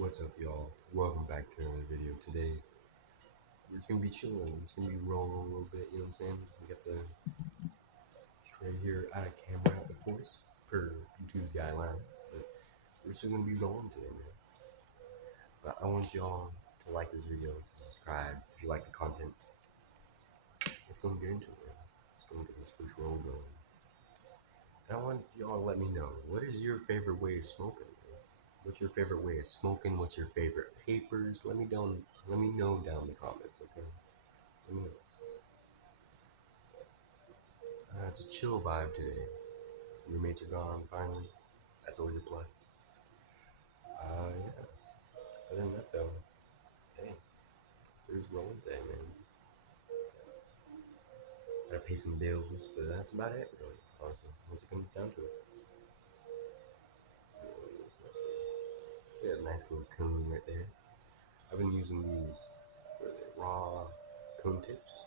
What's up, y'all? Welcome back to another video. Today, we're just gonna be chilling. It's gonna be rolling a little bit, you know what I'm saying? We got the tray here out of camera, of course, per YouTube's guidelines. But we're still gonna be rolling today, man. But I want y'all to like this video, to subscribe if you like the content. Let's go and get into it, man. Let's go and get this first roll going. And I want y'all to let me know, what is your favorite way of smoking, man? What's your favorite way of smoking? What's your favorite papers? Let me know down in the comments, okay? Let me know. It's a chill vibe today. Roommates are gone finally. That's always a plus. Yeah. Other than that, though, hey, we're just rolling today, man. Gotta pay some bills, but that's about it, really. Honestly, once it comes down to it. Yeah, nice little cone right there. I've been using these, what are they, raw cone tips.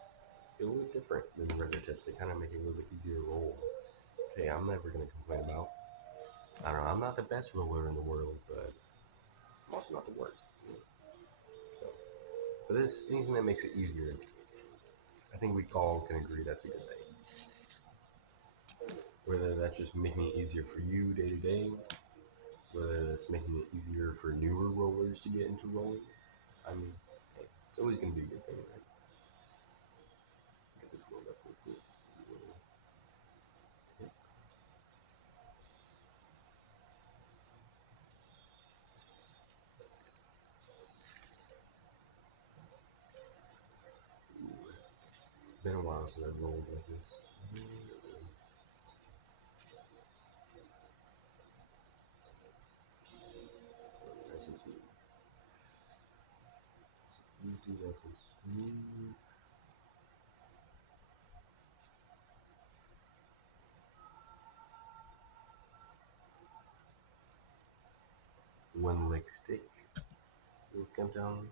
They're a little different than the regular tips. They kind of make it a little bit easier to roll. Hey, I'm never gonna complain about. I don't know. I'm not the best roller in the world, but I'm also not the worst. So, but anything that makes it easier, I think we all can agree that's a good thing. Whether that's just making it easier for you day to day, whether that's making it easier for newer rollers to get into rolling, I mean, hey, it's always going to be a good thing, right? Get this rolled up real quick. This tip. It's been a while since I've rolled like this. Nice and smooth. Easy, nice and smooth. One leg stick. Little scamp down.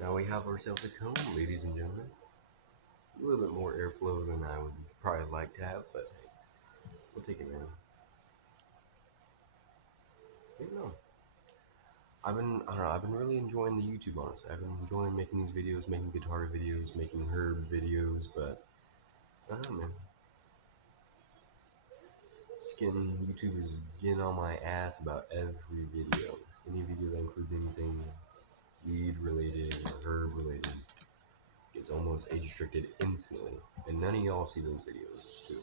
Now we have ourselves a cone, ladies and gentlemen. A little bit more airflow than I would probably like to have, but hey, we'll take it, man. You know, I don't know, I've been really enjoying the YouTube, honestly. I've been enjoying making these videos, making guitar videos, making herb videos, but I don't know, man. YouTube is getting on my ass about every video. Any video that includes anything weed related or herb related gets almost age restricted instantly. And none of y'all see those videos, too.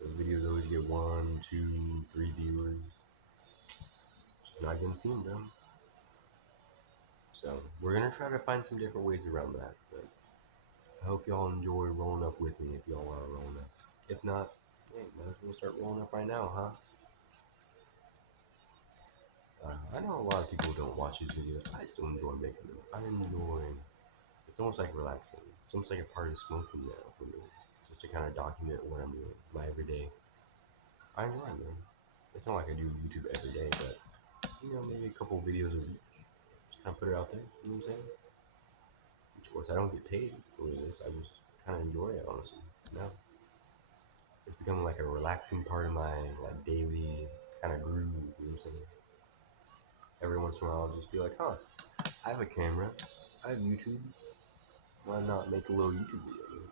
Those videos always get 1, 2, 3 viewers. Just not getting seen, bro. So, we're gonna try to find some different ways around that, but I hope y'all enjoy rolling up with me if y'all want to roll up. If not, hey, might as well start rolling up right now, huh? I know a lot of people don't watch these videos, but I still enjoy making them. I enjoy. It's almost like relaxing. It's almost like a part of smoking now for me, just to kind of document what I'm doing, my everyday. I enjoy it, man. It's not like I do YouTube every day, but maybe a couple videos a week. Just kind of put it out there. You know what I'm saying? Of course, I don't get paid for this. I just kind of enjoy it, honestly. Now it's becoming like a relaxing part of my like daily kind of groove. You know what I'm saying? Every once in a while, I'll just be like, huh, I have a camera, I have YouTube. Why not make a little YouTube video?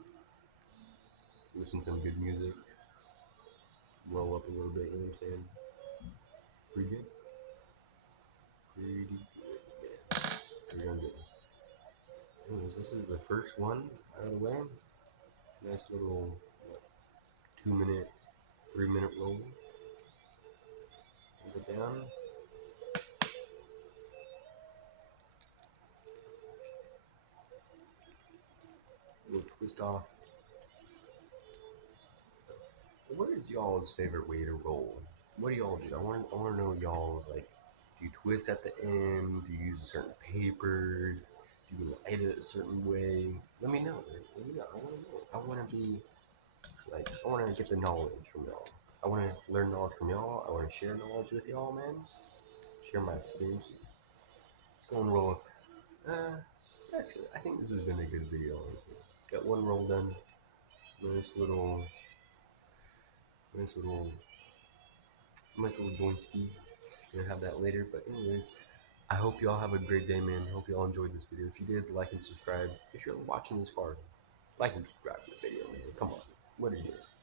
Listen to some good music, roll up a little bit. You know what I'm saying? Pretty good. Pretty good, man. Pretty darn good. Anyways, this is the first one out of the way. Nice little 2 minute, 3 minute roll. Hold it down. A little twist off. What is y'all's favorite way to roll? What do y'all do? I want to know y'all's like. Do you twist at the end? Do you use a certain paper? Do you light it a certain way? Let me know. Let me know. I want to know. I want to be like. I want to get the knowledge from y'all. I want to learn knowledge from y'all. I want to share knowledge with y'all, man. Share my experiences. Let's go and roll up. Actually, I think this has been a good video. Honestly. Got one roll done. Nice little nice little, nice little joint ski. Gonna have that later. But anyways, I hope y'all have a great day, man. Hope y'all enjoyed this video. If you did, like and subscribe. If you're watching this far, like and subscribe to the video, man. Come on, what are you doing?